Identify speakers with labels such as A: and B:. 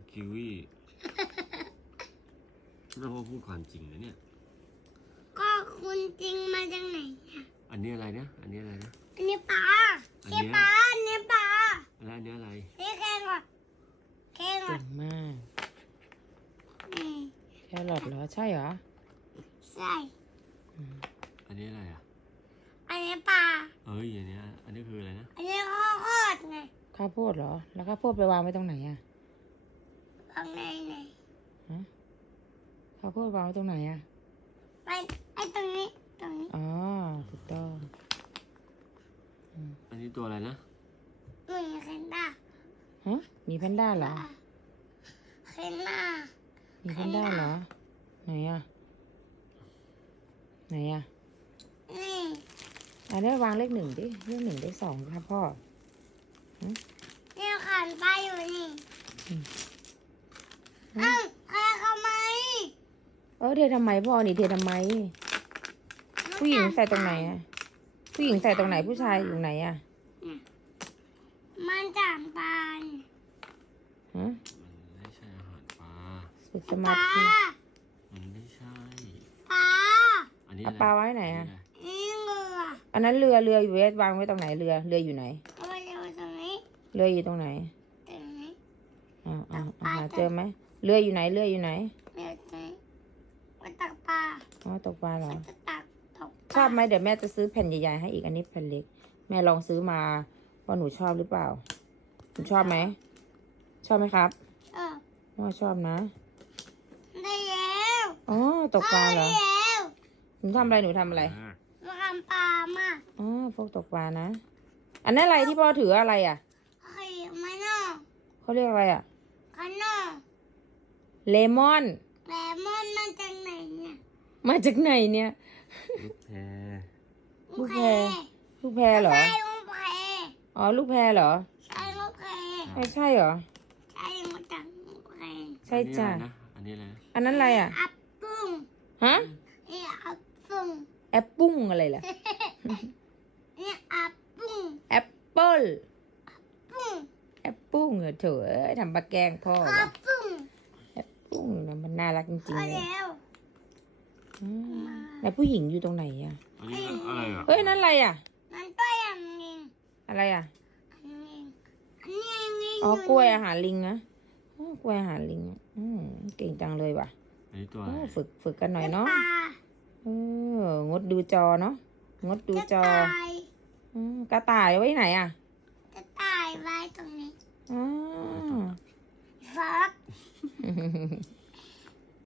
A: คิวีเราพูดความจริงนะเนี่ย
B: ก็คุณจริงมาจากไหนเนี่ย
A: อันนี้อะไรเนี่ยอันนี้อะไรนะ
B: อันนี้ปลาอันนี้ปลาอันนี้ปลา
A: แล้วอันนี้อะไร
B: นี่แครอทแครอ
C: เก่
B: ท
C: งมาก
B: นี่
C: แครอทเหรอใช่เหรอ
B: ใช่
A: อันนี้อะไรอ่ะ
B: อันนี้ปลา
A: อันนี้คืออะไรนะ
B: อันนี้ข้าวโพดไง
C: ข้าวโพดเหรอแล้วข้าวโพดไปวางไว้ตรงไหนอ่ะ
B: ตรงไหน
C: ฮะข้าวโพดวางไว้ตรงไหนอ่ะ
B: ไปไอ้ตรงนี้
C: อ๋อถูกต้อง
A: อันนี้ตัวอะไรนะ
B: มีเคนด้า
C: ฮะมีแพนด้าเหรอ
B: เคนด้า
C: มีแพนด้าเหรอไหนอ่ะไหนอ่ะ
B: นี่
C: อันนี้วางเลข 1ดิเลข 1เลข 2ครับพ่อ
B: นี่ขันปลาอยู่นี่เอ้าใครเข้ามา
C: เททำไมพ่อนี่เททำไมผู้หญิงใส่ตรงไหนอ่ะผู้หญิงใส่ตรงไหนผู้ชายอยู่ไหนอ่ะ
B: มันจานปลา
C: ฮะ
A: มันไม่ใช่อาหารปลา
C: ฝึกสมาธิ
A: มันไม่ใช่
B: ปลา
A: อันนี้
C: ปลาไว้ไหนอ่ะ
B: นี่เรือ
C: อันนั้นเรืออยู่วางไว้ตรงไหนเรืออยู่ไหน
B: เอาไปตรงนี้
C: เรืออยู่ตรงไหน
B: ตรงนี้
C: หาเจอไหมเรืออยู่ไหน
B: เรือตรงนี้ไปตักปลา
C: ตกปลาเหรอ
B: จะตักตก
C: ชอบไหมเดี๋ยวแม่จะซื้อแผ่นใหญ่ๆให้อีกอันนี้แผ่นเล็กแม่ลองซื้อมาว่าหนูชอบหรือเปล่าหนูชอบไหมชอบไหมครับว่าชอบนะ
B: ได้แล้ว
C: ตกปลาเหรอ
B: ได้แล้ว
C: หนูทำอะไรมาทำ
B: ปลามา
C: พวกตกปลานะอันนั้นอะไรที่พ่อถืออะไรอ่ะ
B: เฮ้ยมันน่ะ
C: เขาเรียกอะไรอ่ะ
B: กันน่ะ
C: เลมอน
B: เลมอนมาจากไหนเนี่ย
C: มาจากไหนเนี่ย
A: ลูกแพ
C: ลูกแพเหรอ
B: ใช่ลูกแพ
C: ลูกแพเหรอ
B: ใช่ลูกแพ
C: ใช่เหรอ
B: ใช่มาจากลูกแพ
C: ใช่จ้ะ
A: อันนี้อะไร
C: อันนั้นอะไรอ่ะ
B: แอปเปิ้ล
C: ฮะ
B: นี่แอปเปิ้ล
C: แอปปุ้งอะไรล่ะ
B: นี่แอปเปิ้ล
C: แอปเปิ้ล
B: ปุ้ง
C: แอปปุ้งเถอะทำปลาแกงพ่อ
B: แอปเปิ้ล
C: แอปปุ้งนะมันน่ารักจริงๆเลย
B: แล้ว
C: แล้วผู้หญิงอยู่ตรงไหนอ่ะ
A: อันนี้อะไรอ่ะ
C: เฮ้ยนั่นอะไรอ่ะ
B: มันตัวอย่างนี้
C: อะไรอ่ะ
B: อันนี้
C: กล้วยอาหารลิงนะกล้วยอาหารลิงเก่งจังเลยว่ะ
A: อันนี้ตัวอะไร
C: ฝึกกันหน่อยเนาะงดดูจอเนาะงดดูจอกระต่ายไว้ไหนอ่ะ
B: กระต่ายไว้ตรงนี้
C: อ๋อ
B: ฟัก